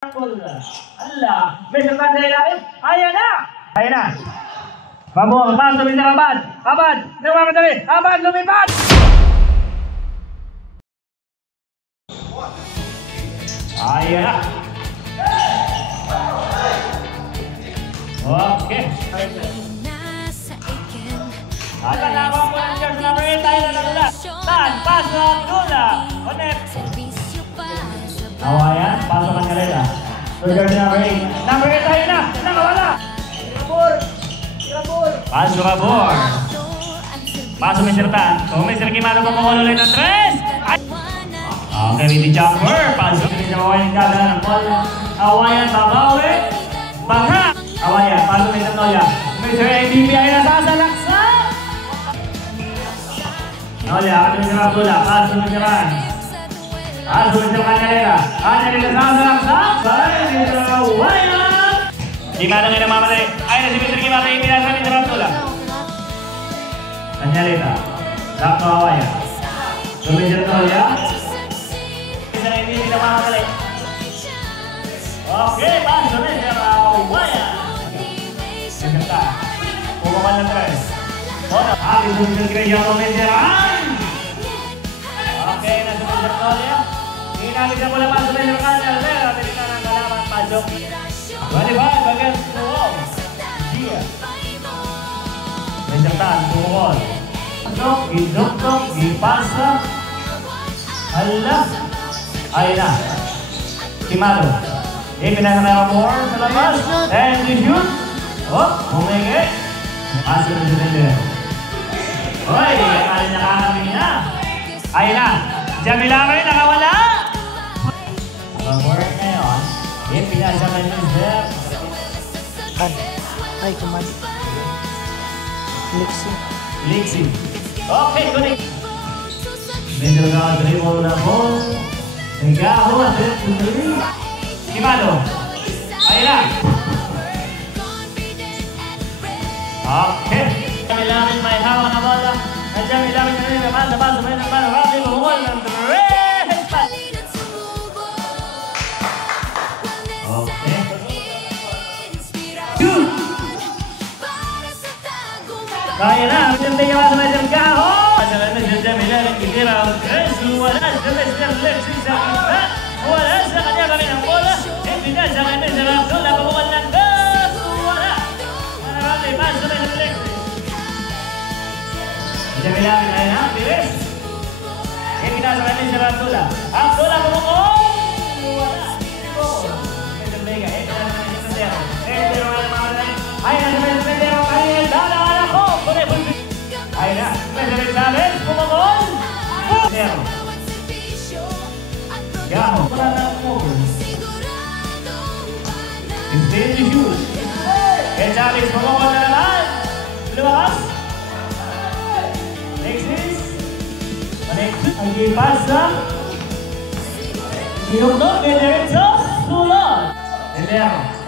Allah, may sabat sa ilalim. Ayan na! Ayan na! Pabor, pasok sa abad! Abad! Nagmamadali! Abad, lumipad! Ayan na! Okay. Ayan na, mga po ng Diyos na rin tayo na nagula. Tan, pasok, nula! Connect! Awayan, pasok ang karela. Turgers number 8. Number 8 tayo na! Nakawala! Irabor! Irabor! Pasok ka, Bor! Pasok Mr. Tan. Kung Mr. Kimano pa makuloy ng 3! Okay, with the jumper. Pasok. Awayan ka na ng ball. Awayan, babawi. Baka! Awayan, pasok Mr. Noya. Mr. MVP ay nasasalaksa! Noya, ako Mr. Abdullah. Pasok Mr. Tan. Pasok Mr. Kanyalera. Kanyalera nasasalaksa! Mr. Awayan! Kimano ngayon ang mamatay. Ay na si Mr. Kimano yung pinasa Mr. Abdullah. Kanyalera. Sakto Awayan. So Mr. Noya. Mr. MVP na mamatay. Okay, pasok Mr. Awayan. Mr. Tan. Pumaman ng 3. Bona. Akin sa Mr. Greyang Momenteran. Okay, nasa Mr. Noya. Hinamit na mula pasok Mr. Kanyalera. Pilitan ang kalaman. Pasok. 25 against the wall. Gia. Mr. Tan, tumukol. Idok, ipasa. Hala. Ayun na. Kimano. Ipinasa na yung more sa labas. And you shoot. Oh, umege. Pasok na siya nila. Hoy, alin nakakabing na. Ayun na. Jamila kayo, nakawala. More ngayon. Ipinasa na yung Mr. Ay, kumali. Lixi. Okay, kunik. Medyo dribble na ball. Nagaho at Kimano. Ayun na. Okay. Jamilawin may hawak na bola. At Jamilawin na rin naman. Labas may naman. Rafi bumul ng 3. Okay. Shoot! Kaya na. Maganda yung mga Mr. Gaho. Masala na si Jamilawin. Kitira ang 3. Wala sa Mr. Lexi sa kita. Wala sa kanya kami ng bola. Ipinasa kami sa Abdullah. Pabukal ng 2. Wala. Marami pa sa Mr. Lexi. Jamilawin ay na. Bilis. Ipinasa kami sa Abdullah. Abdullah pabukal. Wala. Mr. Vega. Ipinasa kami sa Mr. Pero wala mga rin. Ay na sa Mr. Vega. Ay na. Ko. Ay na. Mr. Gonzalez. Pumukol. Pero. Gaho. Wala na ang over. Instead you shoot. Gonzalez. Pumukol na naman. Lumakas. Next is. Ang ipasa. Ginugnog. Diretso. Sulod. Endero.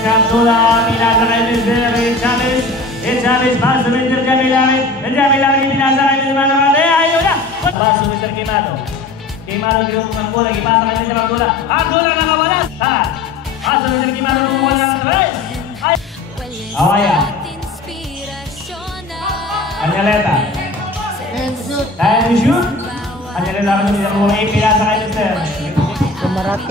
Abdullah pinasa kay Mr. Chavez. Chavez pass to Mr. Jamilawin. Jamilawin pinasa kay Mr. Manamate. Ayun na! Pass to Mr. Kimano. Kimano ginugnog ng bola. Ipasa kay Mr. Abdullah. Abdullah nakawala. Pass to Mr. Kimano kumuha ng 3. Awayan. Anyaleta. Time shoot. Anyaleta kami Mr. Buhay. Pinasa kay Mr.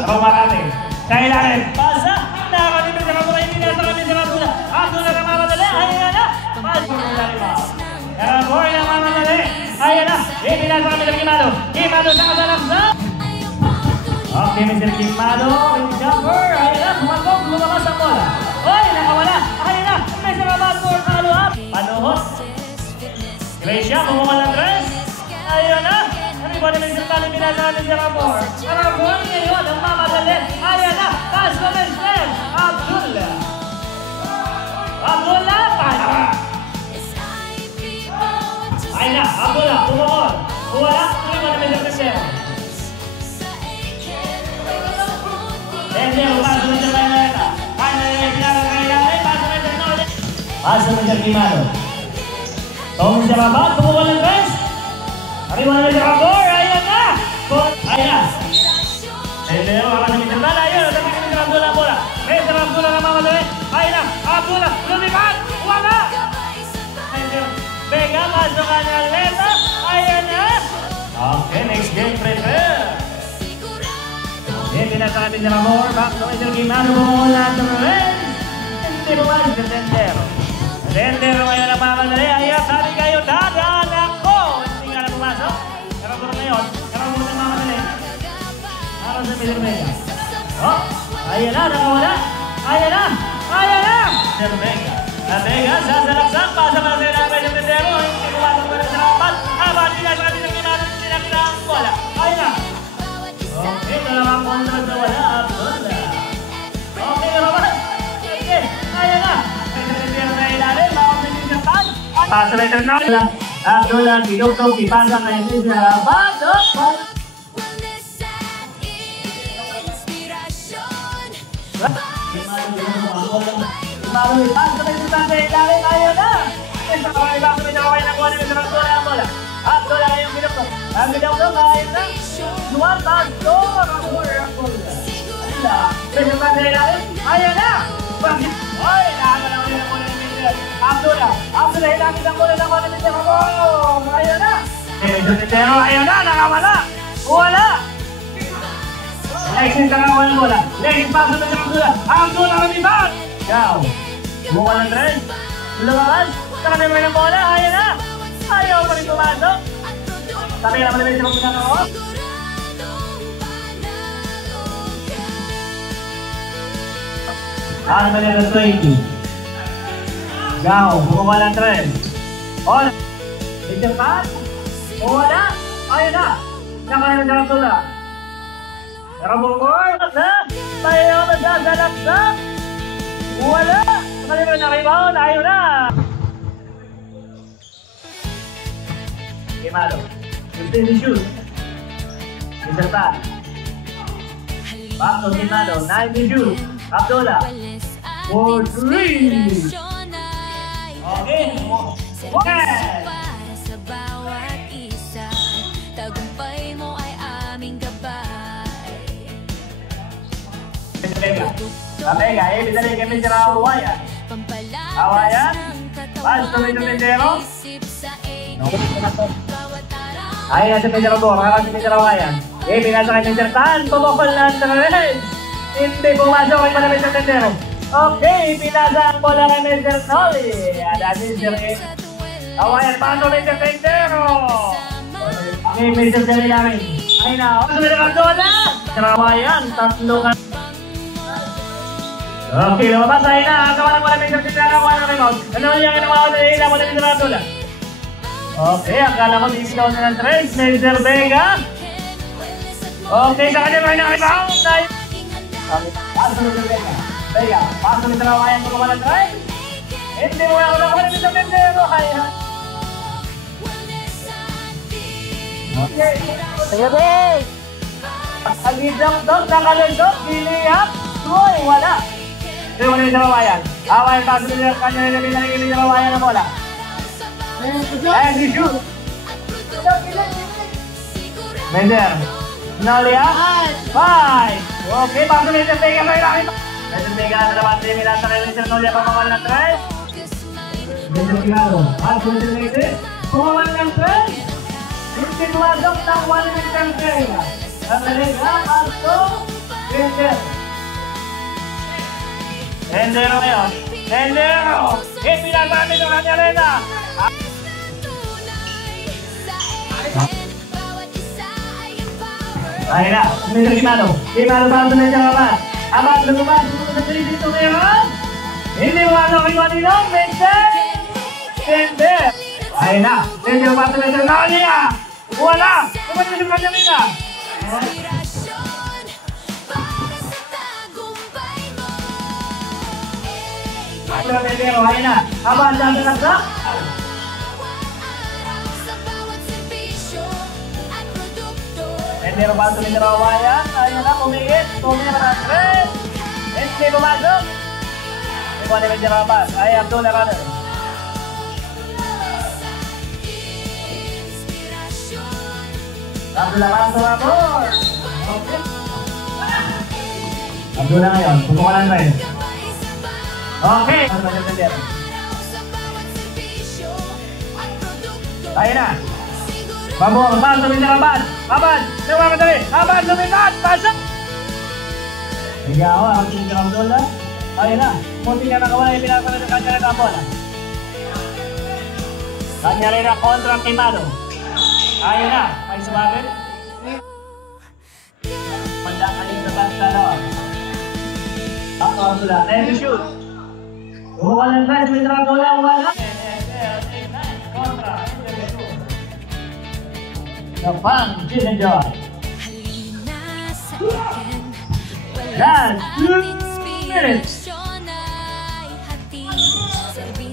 Romarate. Sa ilalim. Pasa. Nakakali Mr. Abdullah. Pinasa kay Mr. Abdullah. Abdullah na mamadali. Ayan na. Pasok na ilalim. Boy na mamadali. Ayan na. Pinasa kay Mr. Kimano. Kimano sa kasalaksa. Okay, Mr. Kimano. Jumper. Ayan na. Kumagong. Lumabas ang bola. Hoy, nakawala. Ayan na. Mr. Abador. Follow up. Panuhos. Gracia. Kumuha ng 3. Ayan na. Bola Mr. Tali pinasa kay Mr. Abor. Abor ngayon ang mamadali. Ayan na. Pass to Mr. Abdullah. Abdullah. Para. Ayan na. Abdullah. Pumukol. Wala. Tuloy mo na Mr. Mr. Mr. Pass to Mr. Kanyalera. Kanyalera pinasa kay Kanyalera. Pass to Mr. Noya. Pass to Mr. Kimano. Tong Mr. Abad. Pumukol ng 3. Arriba na Mr. Abor. Ayan na. Ayan na. Tendero akan sa Mr. Bala. Ayun, natabi ni Mr. Abdullah ang bola. Mr. Abdullah na mamadali. Ayun na, Abdullah, lumipat! Wala! Vega, pasok ka na Leta. Ayun na! Okay, next game, prepare. Okay, pinasa kami sa Ramor. Back to Mr. Gimano mo lahat ng red. Hindi bumalis sa Tendero. Tendero ngayon ang mamadali. Ayun, sabi kayo, dadaan ako. Hindi nga na pumasok. Ramor ngayon. Ramor na mamadali. Para sa Mr. Vega. Oh, ayun na, nakawala. Ayun na! Ayun na! Mr. Vega. At Vega, sasalaksak. Pasa para sa ilapay ng Tendero. Hindi pumasok pa rin sa rapat. Habang nila sa kami ng Gimano. Sinakita ang bola. Ayun na! Okay, dalawang kontra sa wala. Abdullah. Okay, naman. Okay, ayun na. Tendero na ilalim. Bawang nagsisapan. Pasa na ito na. Abdullah, tinutong ipasa kayo sa Batok. Gimano ipasa kayo sa ilalim. Ayun na. Ito ka ibasa may nakaway na kuha ni Mr. Abdullah ang bola. Abdullah ngayong binukto. Ang binukto, ayun na. Luwan, Abdullah. Ayun na! Ay, nakakalaw nila muna ni Mr. Abdullah. Abdullah, hilangin ang bola ng mga Mr. Abdullah. Ayun na! Tendero, ayun na! Nakawala! Wala! Next yung nakawala ng bola. Next pass ng Mr. Abdullah. Abdullah kamiban! Ikaw. Buka ng trend. Lumabas. Saka naman ng bola. Ayun na! Ayaw pa rin pumasok. Sabi naman ni Mr. Abdullah. Ano ba nila 20? Gao, bumaba ng trend. On! Medyo pass. Wala! Ayun na! Nakain na Abdullah. Ramor na! Tayo magsasalaksak! Wala! Nakalimutan na rebound. Ayun na! Gimano. 15 to shoot. Mr. Pat. Back to Gimano. 9 to shoot. Abdullah. 4-3. Okay. Okay. Sa bawat isa, tagumpay mo ay aming gabay. Vega. Vega, bidali kami sa Awayan. Awayan. Pass to Mr. Tendero. Ay, nasa Mr. Abdullah. Makakasya si Mr. Awayan. Pinasa kay Mr. Tan. Pumukol na sa red. Hindi pumasok kay Mr. Tendero. Okay, pinasa ang bola kay Mr. Noli. Ada Mr. Awayan, paano Mr. Tendero? Okay, Mr. Tendero. Ay na, Mr. Abdullah. Mr. Awayan, tatlo ka. Okay, lumabas. Ay na, kawan ang bola Mr. Tendero. Kawan ang remote. Ano yung ginawa ko na hila mo na Mr. Abdullah? Okay, akala ko dito na ng tres. Mr. Vega. Okay, sa kanya may nakibang. Okay, paso Mr. Vega. Vega, paso Mr. Awayan ko kumalang try. Hindi mo ako nakuha ni Mr. Tendero. Okay. Sige, Agidang dog, nakalusok, giliyap. Uy, wala. Hindi mo na Mr. Awayan. Awayan, paso Mr. Kanya na nabinagin ni Mr. Awayan ang bola. And he shoot. Mender. Nalia. 5. Okay, paso Mr. Vega may rakin. Mr. Vega na naman din minasa kay Mr. Nolia pamawal ng try. Mr. Gimano. Paso Mr. Vega. Pumawal ng try. Hindi tumasok ng 1 Mr. Vega. Ang Vega, paso. Mender. Mendero ngayon. Mendero. Pinasami ng kanya Rena. Ayun na, Mr. Gimano. Gimano para sa Mr. Amat. Amat, lumabas sa 3 dito ngayon. Hindi mo ano kayo kanino, Mr. Tender. Ayun na, Mr. para sa Mr. Nalia. Wala! Kumain Mr. Kanyamina. Ayun na, Tendero. Ayun na. Amat, dyan sa nagsak. Tendero para sa Mr. Awayan. Ayun na, pumigit. Tumira na 3. Hindi pumasok. Ikuha ni Mr. Abbas. Ay, Abdullah runner. Abdullah para sa Ramor. Okay. Abdullah ngayon, pupukan ng red. Okay! Tayo na! Mabuang, babad, lumipat, babad! Babad! Nawa ka dali! Babad, lumipat! Pasok! Nagawa, ang tingin ka Abdullah. Tayo na! Munti ka nakawala yung pinasa na kanya na kapon. Kanya rin na kontra ang Kimado. Tayo na! May sumabit. Pagdakaling sa basta noon. Ako Abdullah, time to shoot! Bumukan ng size, may trabaho lang, wala. Kontra, the fun, chill and joy. Halina sa akin, Last 2 walang minutes. inspirasyon ay hatid. Sabi